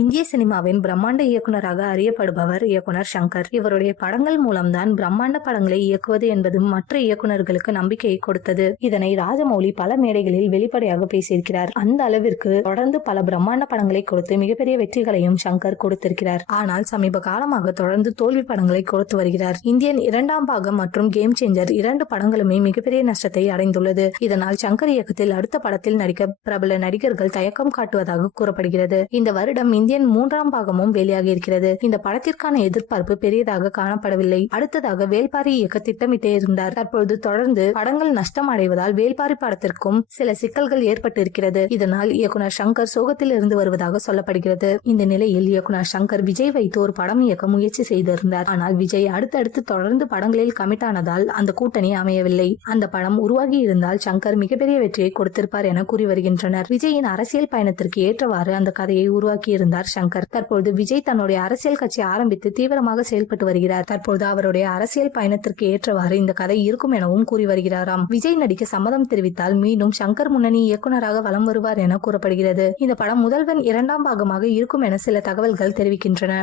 இந்திய சினிமாவின் பிரம்மாண்ட இயக்குனராக அறியப்படுபவர் இயக்குனர் சங்கர். இவருடைய படங்கள் மூலம்தான் பிரம்மாண்ட படங்களை இயக்குவது என்பது மற்ற இயக்குனர்களுக்கு நம்பிக்கையை கொடுத்தது. இதனை ராஜமௌலி பல மேடைகளில் வெளிப்படையாக பேசியிருக்கிறார். அந்த அளவிற்கு தொடர்ந்து பல பிரம்மாண்ட படங்களை கொடுத்து மிகப்பெரிய வெற்றிகளையும் சங்கர் கொடுத்திருக்கிறார். ஆனால் சமீப காலமாக தொடர்ந்து தோல்வி படங்களை கொடுத்து வருகிறார். இந்தியன் 2ஆம் பாகம் மற்றும் கேம் சேஞ்சர் 2 படங்களுமே மிகப்பெரிய நஷ்டத்தை அடைந்துள்ளது. இதனால் சங்கர் இயக்கத்தில் அடுத்த படத்தில் நடிக்க பிரபல நடிகர்கள் தயக்கம் காட்டுவதாக கூறப்படுகிறது. இந்த வருடம் இந்தியன் 3ஆம் பாகமும் வெளியாகி இருக்கிறது. இந்த படத்திற்கான எதிர்பார்ப்பு பெரியதாக காணப்படவில்லை. அடுத்ததாக வேல்பாரி இயக்க திட்டமிட்டே இருந்தார். தற்பொழுது தொடர்ந்து படங்கள் நஷ்டம் அடைவதால் வேல்பாரி படத்திற்கும் சில சிக்கல்கள் ஏற்பட்டு இருக்கிறது. இதனால் இயக்குனர் சங்கர் சோகத்தில் இருந்து வருவதாக சொல்லப்படுகிறது. இந்த நிலையில் இயக்குனர் சங்கர் விஜய் வைத்து ஒரு படம் இயக்க முயற்சி செய்திருந்தார். ஆனால் விஜய் அடுத்தடுத்து தொடர்ந்து படங்களில் கமிட் ஆனதால் அந்த கூட்டணி அமையவில்லை. அந்த படம் உருவாகி இருந்தால் சங்கர் மிகப்பெரிய வெற்றியை கொடுத்திருப்பார் என கூறி வருகின்றனர். விஜயின் அரசியல் பயணத்திற்கு ஏற்றவாறு அந்த கதையை உருவாக்கி இருந்தார் சங்கர். தற்போது விஜய் தன்னுடைய அரசியல் கட்சி ஆரம்பித்து தீவிரமாக செயல்பட்டு வருகிறார். தற்போது அவருடைய அரசியல் பயணத்திற்கு ஏற்றவாறு இந்த கதை இருக்கும் எனவும் கூறி வருகிறாராம். விஜய் நடிக்க சம்மதம் தெரிவித்தால் மீண்டும் சங்கர் முன்னணி இயக்குனராக வலம் வருவார் என கூறப்படுகிறது. இந்த படம் முதல்வன் 2ஆம் பாகமாக இருக்கும் என சில தகவல்கள் தெரிவிக்கின்றன.